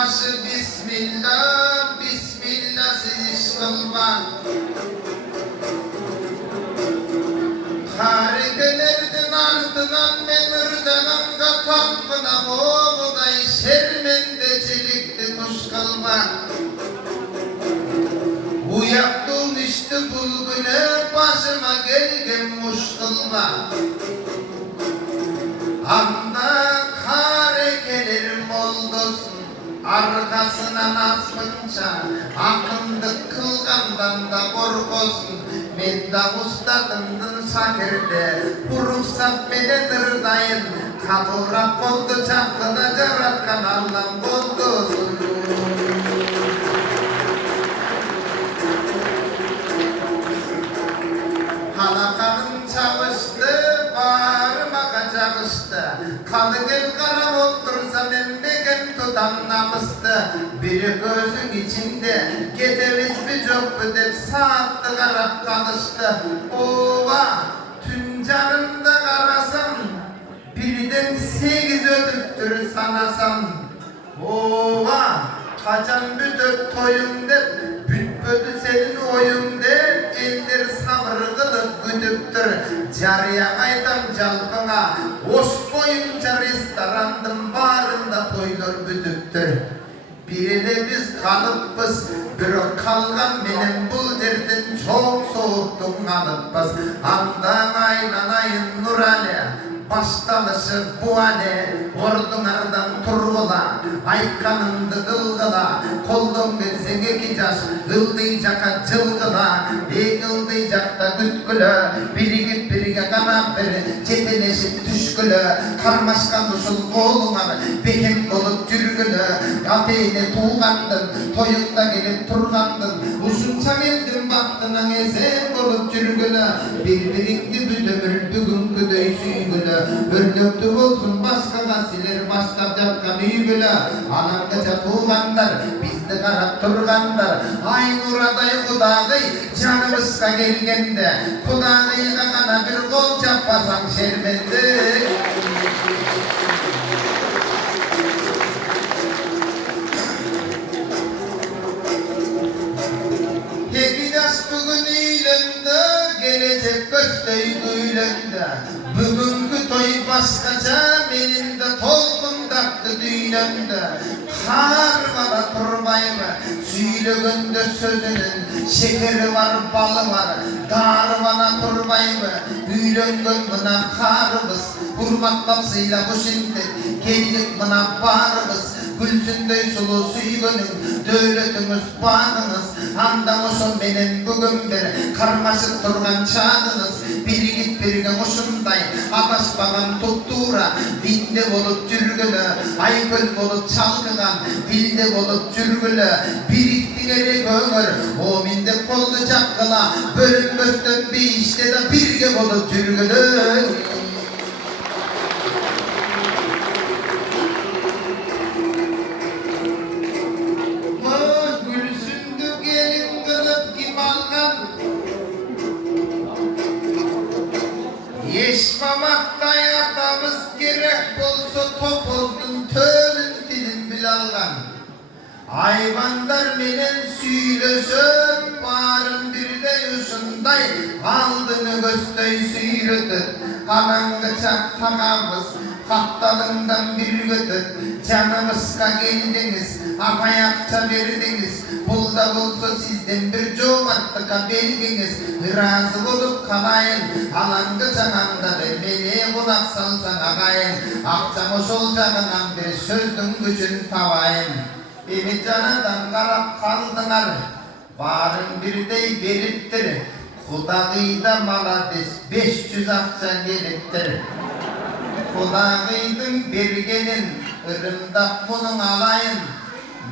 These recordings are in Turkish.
başı bismillah, bismillah siz kılma. Harigelerden ardından men ırdağımda tampına oğuday şermendecilikli tuş kılma. Uyaktın işte bulgune başıma gelgen muş kılma. Anda harekelerim oldusun, arkasından asmınca akındık kılgandan da korkusun. Men da ustadımdın sakirde, ruhsat medenir katurap oldu çapkına jaratkan Allah'ım oldusun. Halakanın çalıştı, bağırmaka çalıştı. Kalıgel karam otursa memleket tutan namıstı. Biri gözün içinde, gedemiz bir çok büdep saatte karap kalıştı. Ova, tüm canımda karasam, birden 8 ötüptür sanasam. Ova, kaçan büdep toyun dep, bütbödü senin oyun dep, eller sabır kılıp güdüptür. Cariya aydan jalpına, oş boyunca restorandım barında toylar büdüptür. Birine biz kalıpız, bir kalgan benim bu derden çok soğuttum alıpız. Andan aylanayın nurale, baştalışı bu ale, ordunardan turgula, aykanındı gılgıla, koldum bilsen iki caş, gıldıyacaka cılgıla, gıldıyacakta gütkülü, birigip birige kanap beri, çeteleşip düşkülü, karmaşkan usul koluna, behem olup cürgülü, ateyle tuğandın, toyunda gelip turgandın, usunça geldim baktına ezen olup cürgülü, birbirikli büdümür bugünkü döysüygülü, Börlöktü olsun başka gasiler başlap yapkan üygülü. Anangaca tuğanlar bizde karap turganlar. Ay nuraday kudagıy canımızga gelgende, kudagıyga kana bir kol çappasan şerbendi. Hekidas bugün iylende, gelecek göstey güylende. Bugünkü toy başkaca, benim de tolkum taktı düğünemde. Kar vara turbayma, süylөгönde sözünün, şekeri var, balı var. Dar vana turbayma, üylöngön buna karımız. Hurmat kapsıyla kuşindik, geldik buna barımız. Gülsündey sulu süygönün, dövletimiz bağınız. Andamışım benim bugün bir karmaşık turgan çağınız. Biri git birine hoşunday, adaşmagan tuttura, dinde olup cürgülü, aygül olup çalkıgan, dilde olup cürgülü, biriktileri göğür, o minde koldu çakıla, bölünmözden bir işte de birge olup cürgülü. Yaşmamakta yatamız gerek bolsa topozdun tölün dilin bilalgan. Hayvanlar menen süylösöp barın bir de yusunday aldını göstey süylötüp anangıçak takamız kaptalından bir götüp canımızga geldiniz apayakça verdiniz bulda bulsa sizden bir coğattıka belginiz razı olup kalayın alangıçak anda beni kulak salsan ağayın akçamış olacağından bir sözdün gücün tavayın. Evi canadan karap kaldılar, barın bir dey beriptir, Kudagıyda malades 500 akça geliptir. Kudagıydın bergenin, ırımdak bunun alayın,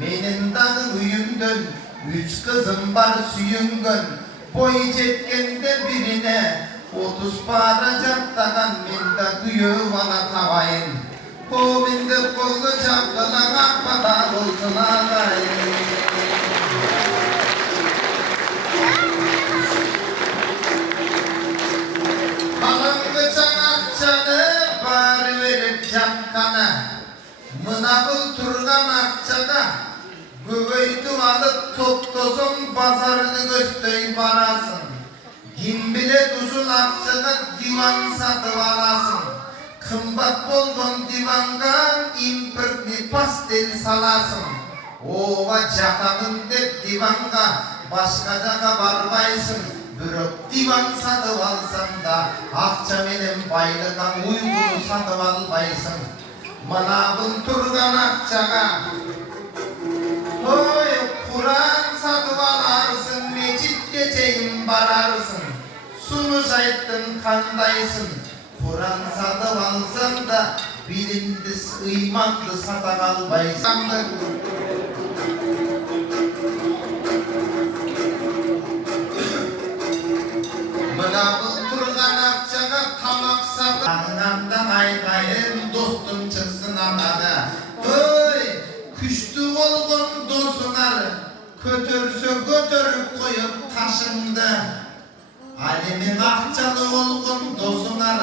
menin dağı üyümdün, 3 kızım var süyüngün, boy çetkende birine, 30 para captadan men da güyü bana tavayın. O mende kollu çapkılan akbada olsun ağayın. Halangıçan akçanı bari verip çapkana, Mına bulturgan akçaga göböйтүп alıp toptoson bazarını göstöy barasın. Kim bilet uzun akçaga divan satıp alasın. Kımbat bolgon divanga importni pastel salasın. Ova jakamın dep divanga başka jaga barbaysın. Bирок divan satıp alsan da akça menen байлыкка уйгуну satıp albaysın. Mına bulturgan akçaga oy Kur'an satıp alarsın, mecitke çeyin bararsın. Sunuş ayttın kandaysın. Kur'an satıp alsan da bilimli, ıymatlı satıp albaysın. Mına bulturgan akçaga tamak satıp ağınamdan aykayın dostum çıksın amada. Oy küçtü bolgon dosunar kötörse kötörüp koyup taşındı. Alimin akçalı bolgon dosunar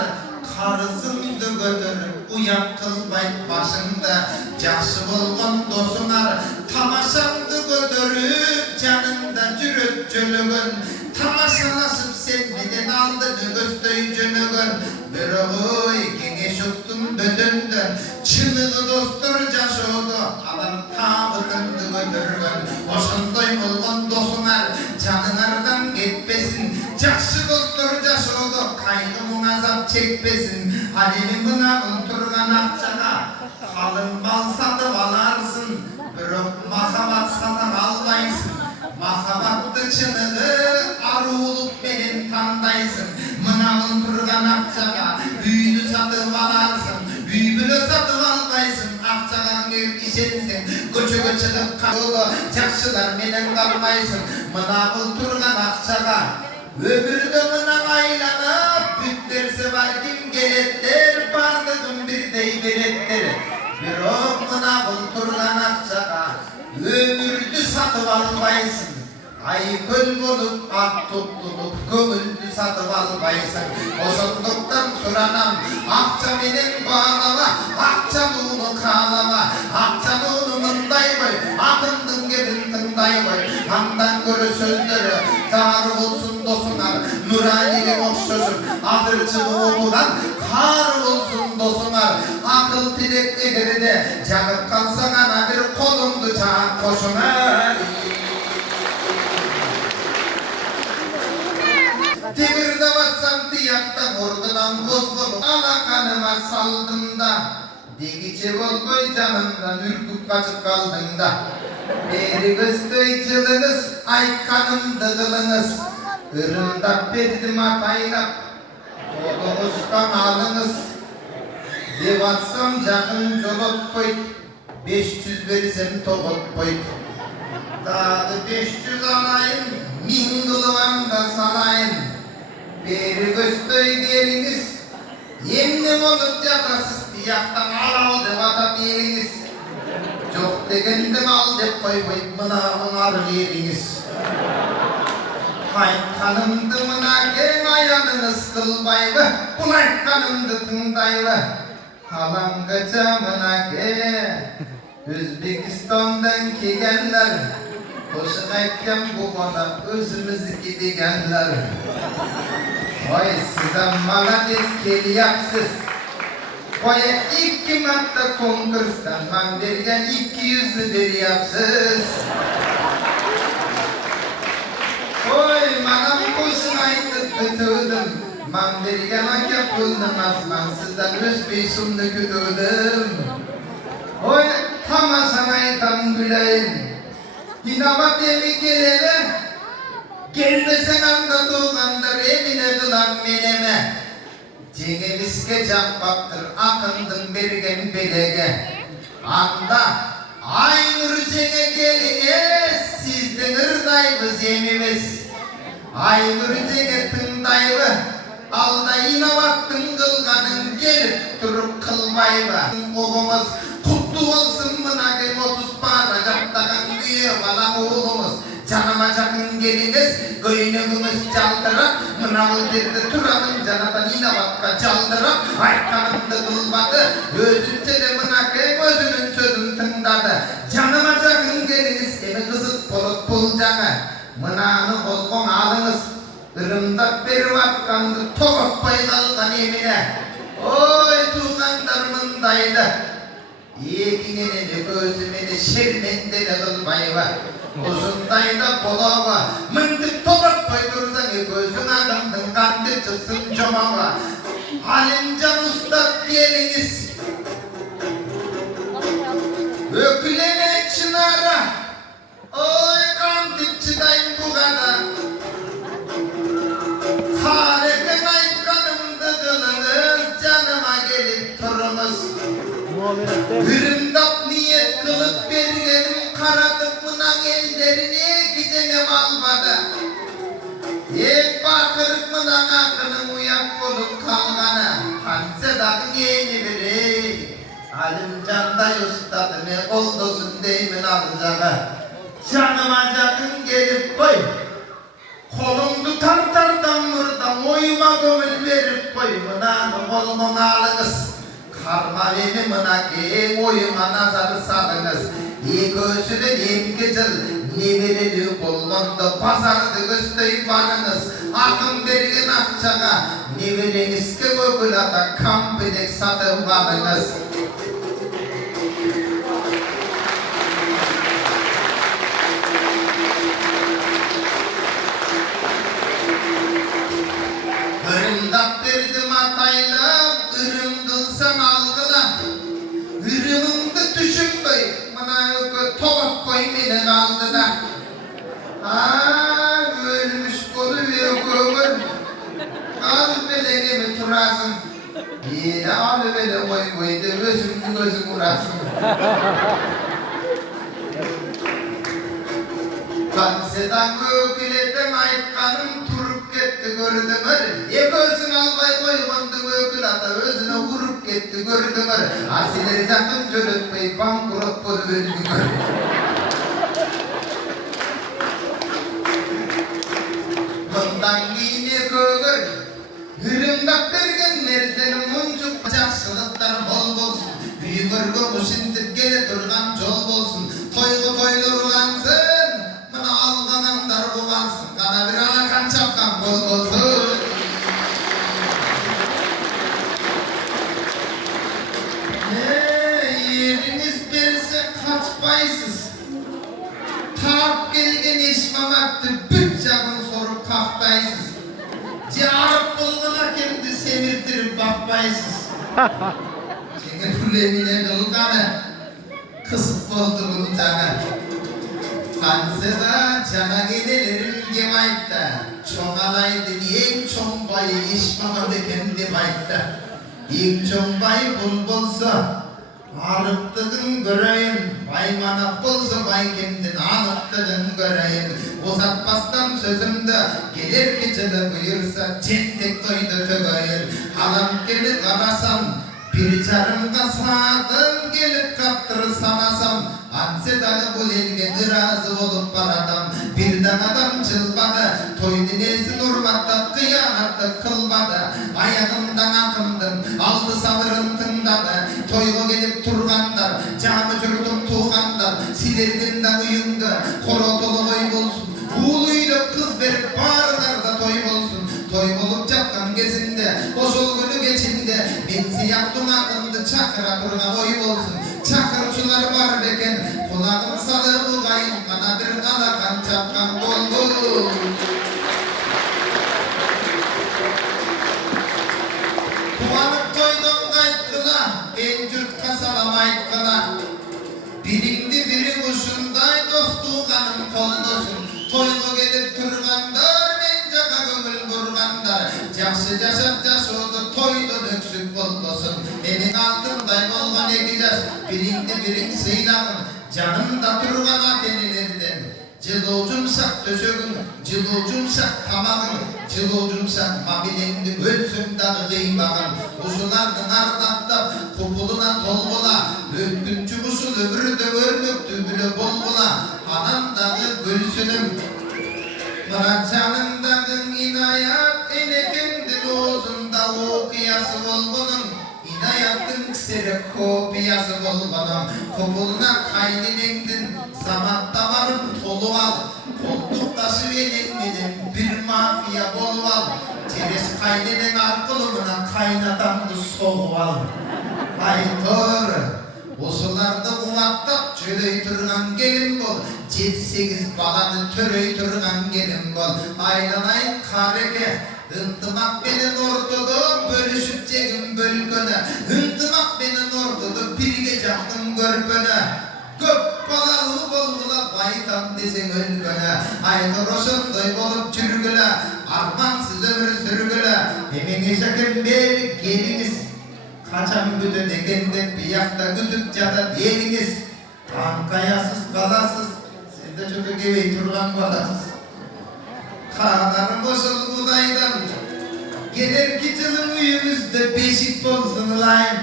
karızındı götörüp uyak kılbay başında. Jakşı bolgon dosunar tamaşandı götörüp canında jüröt jölөгөн. Tamaşalaşıp sen menen aldığını göstöy jönөгөн. Бирок кеңеш уктум бөтөндөн чыныгы достор жашоодо алар табытыңды көтөргөн. Ошондой болгон досуңар жаныңардан кетпесин. Жакшы достор жашоодо кайгы мұң азап чекпесин. Ал эми мына турган акчага калың мал сатып аларсың, бирок махабат сатып албайсың. Махабатты чыныгы аруулук менен тандайсың. Мына турган акчага үйдү сатып аларсың, үй бүлө сатып албайсың. Акчага ишенсең көчөгө чыгып калуу жакшылар менен калбайсың. Мына турган акчага өмүрдө мына айланып бүт бар ким келеттер, бардыгын бирдей береттер. Бирок мына турган акчага өмүрдү сатып албайсың. Айкөл болуп ак топтолуп көңүлдү сатып албайсың. Ошондуктан суранам, акча менен баалама, акчалууну каалама. Акчалууну мындай кой, акындын кебин тыңдай кой. Андан көрө сөздөрү дары болсун досуңар, Нуралиге окшошуп акыл чыгып окуган кары болсун досуңар. Акыл тилек эгерде жагып калсаң ана бир колуңду жаап кошуңар. Demirde bassam tiyakta ordudan bozbolup alakanıma saldım da. Degiçe olboy canımdan ürküp kaçıp kaldın da. Beri göstöyçılığınız aykanımdı kılınız. Irımdap berdim ataylap oğlunuzdan alınız. Devatsam jakın jolop koyt, 500 versem tolop koyt. Dağı 500 alayım, 1000 kılıvanda salayım. Beri göstöy geliniz, emnem olup jatasız tiyaktan al dep atat eliniz. Jok degendin al dep koyboyup mınabın arı eliniz. Aytkanımdı mına keң ayanınız kılbayбы, бұл aytkanımdı tыңдайбы. Алаңгача мына Өзбекистандан келгенler, Koşun aytkan bu bana özümüzdeki degenler. Oy size malades kelyapsiz. Koya 2 marta konkursdan man bergen 200'lü beryapsiz. Oy manam koşun aytıp ötürdüm. Man bergen aka puldım asman sizden Özbek sumnu kütürdüm. Oy tamaşan aytam güleyin. Dinamat evi geleme, gelmesen anda doğandır emine kılan meneme. Cengimisке jakpaktır akındın bergen belege. Anda Aynur jenge geline sizdin ırdaybız emimiz. Aynur jenge tыңдайбы, alda inavattın kılganın gelip turup kılmayбы. Oğumuz kutlu olsun mına kim 30 para japtagan güye balam oğlumuz. Canıma yakın geliniz, göynüğümüz çaldırak, mınavıl derdi turanın canatan yine vakka çaldırak, aykanımda kılmadı, özün telemına kayıp özünün sözün tındadı. Canıma yakın geliniz, emi kızık bolup bulcanı, mınanı bolgon alınız, ırımdak bir vakkandı, toğuppay kalgan emine. Oy tuğandarımın daydı, yekinin gözümeni şermendeli kılmayı var. Uzundayda bolava, mıntık topak koydursan gözün adamdın kandı çıksın çomava. Alimcan ustad diyeiniz, ökülene çınara, oy kandık çıdayım bu kadar. Hareket aykanımda kılınız, canıma gelip turunuz. Hürümdap niyet kılıp bergenim, karadık mınan ellerini gidenim almadı. Ek bakırık mınan akının uyak bulup kalgana, hanse dakı yeni biri. Alimcan'da ustadını oldosun deyimin alacağı. Canıma canım gelip koy, kolumdu tartardan buradan oyuma gömül verip koy, mınanı kolmun alınız. Karma beni mınaki oyuma nazarı salınız. İyi göğsüden yem geçil, ne verili bulmandı, pazardı gösteyip varınız. Akın bergen akçağa, ne veriniz ki gökülata, kampedek satıp varınız. Irımdak verdim atayla, ırım kılsan algıla. Ürümümde düşünmeyi, bana tolak koy beni kaldı da. Ölmüş kolu ve gömür, al beleni turasın. Yine al beni koy koydu, gözüm uğrasın. Kansedan gökületen ayıpkanım turup gitti gördüğümür. Gözün albay koymandı gökülata, özüne vurup gitti gördüğümür. Asileri canım çölütmeyi bankurot bodu öldüğümür. Bundan yine gögür, hürümdak bergenler senin muncuk çaksılıklar bol bolsun. Büyükür gömüşintip gele durgan çol bolsun. Toygu toylurgansın. Almanın darbuvansın, kana bir alakan çapkan bol bolsun. Yeriniz berse kaçpaysız. Tap gelgen eşmamaktı, bütçakın sorup kalktaysız. Ciarıp bulguna kendi semirtirip bakpaysız. Çünkü fulemine kılganı, kısıp bozdurun canı. Hansıda cana gelirim gemaytta, çoğalaydın en çoğun bayı işmamadı kendi baytta. En çoğun bayı bul bolsa, arıptığın göreyim, bay manak bolsa bay kendin anıptığın göreyim. Uzatmazdan sözümde gelir gecede buyursa, çentek toydu tögeyim. Alam gelip arasam, bir çarımda sağdım gelip kaptırı sanasam. Ansedanı bu elge razı olup baradam. Birden adam çılmadı, toy dinesi durmakta, kıyanatta kılmadı. Ayağımdan akımdım, aldı sabırım tındadı. Toygu gelip turganlar, camı cürdüm tuğganlar. Silerdinden uyumdu, korotulu boy bulsun. Uğluyla kız verip bağırlarda toy bulsun. Toy bulup çapkan gezinde, o solgunu geçinde. Ben siyahtım akımdı, çakıra turga boy bulsun. Çakırçılar var beken, kulağım salı kayın, bana bir alakan çapkan bol bol. Kumanıp toydum kayıtkıla, en cürt kasalamaytkıla. Birindi biri kuşunday, dostu kanım koldosun. Toygu gelip turgandar, bence kakımıl burgandar. Jakşı yaşap yaşodu, toydu döksük boldosun. Elin altınday bolgan ekeceğiz, birindi birin sıylanın. Canımda turgan atenilerden. Cılıucumsak döşögün, cılıucumsak tamamın. Cılıucumsak mabilendi, ölsün dağı kıymağın. Usulardın ardakta, kupuluna tolgula. Lökbüncü uşul ömürde görmüktü bile bulgula anamdağı gülsünüm Murat canımdağın inayat enekendin ozunda okuyası bulgunum İnayatın sere kopiyası bulgunum Kopuluna kaynenendin zamatta varım tolu al Koltuk taşı velenmedin bir mafya bolu al Teres kaynenen arkulumuna kaynatandı soğu al Aytır Osularda umattap çölöy turgan gelin bol 7-8 balanı töröy turgan gelin bol Aylanayın kareke Hıntımak benin ortada bölüşüp çekin bölgöne Hıntımak benin ortada birge jaktın görpöne Köp balalı bolgula baytan desen ölgöne Aytır osundoy bolup çürgüle Armansız ömür sürgüle Emeğe şakın beri geliniz Kaçan bütün ekende bir yakta güdük yada değiliniz Ankayasız kalasız Siz de çocuk gibi turgan kalasız Kararım boşul budaydan Gelir ki çılın uyumuzda beşik bolsun ulayım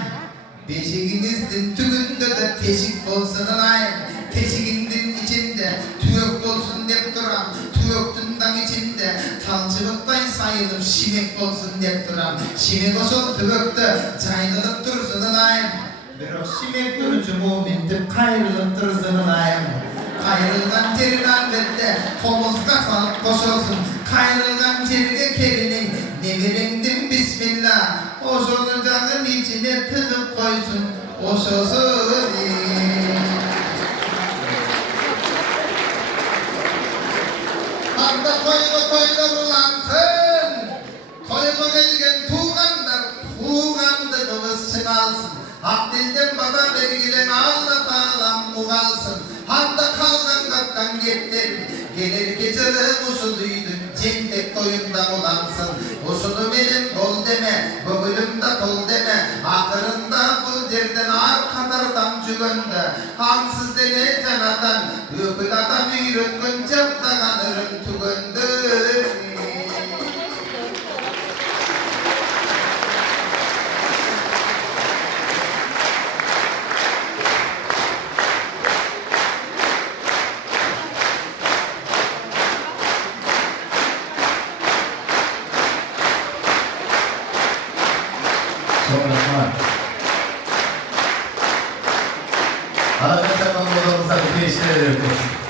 Beşiğinizin tügünde de teşik bolsun ulayım Teşiğinin içinde tüyök bolsun dep duram Tüyöktünden içinde talçılıktan sayılır şimek bolsun dep duram Şimek olsun tüyökte çaynılıp dursun ulayım Bir o şimek durucu mu'mintip kayrılıp dursun ulayım Kayrılgan terin albette komuzga salıp koşulsun Kayrılgan terine kerinin nevirindin bismillah O solucanın içine tıkıp koysun O sosu Anda koyla ulansın Koyla gelgen tuğandığımız alsın Hak dilden bana vergilen Allah Ta'alam uğalsın Handa kalgan kattan gittin Gelir geceli usuluydun Cennet doyumda ulansın Usulu benim bol deme Bugülümde tol deme Akırında bu yerden ar kadar damcı gönde Hansız dene canadan Ökül adam yürütkün çapta kanırın tügündü Arkadaşlar, ben bu odamıza bir şey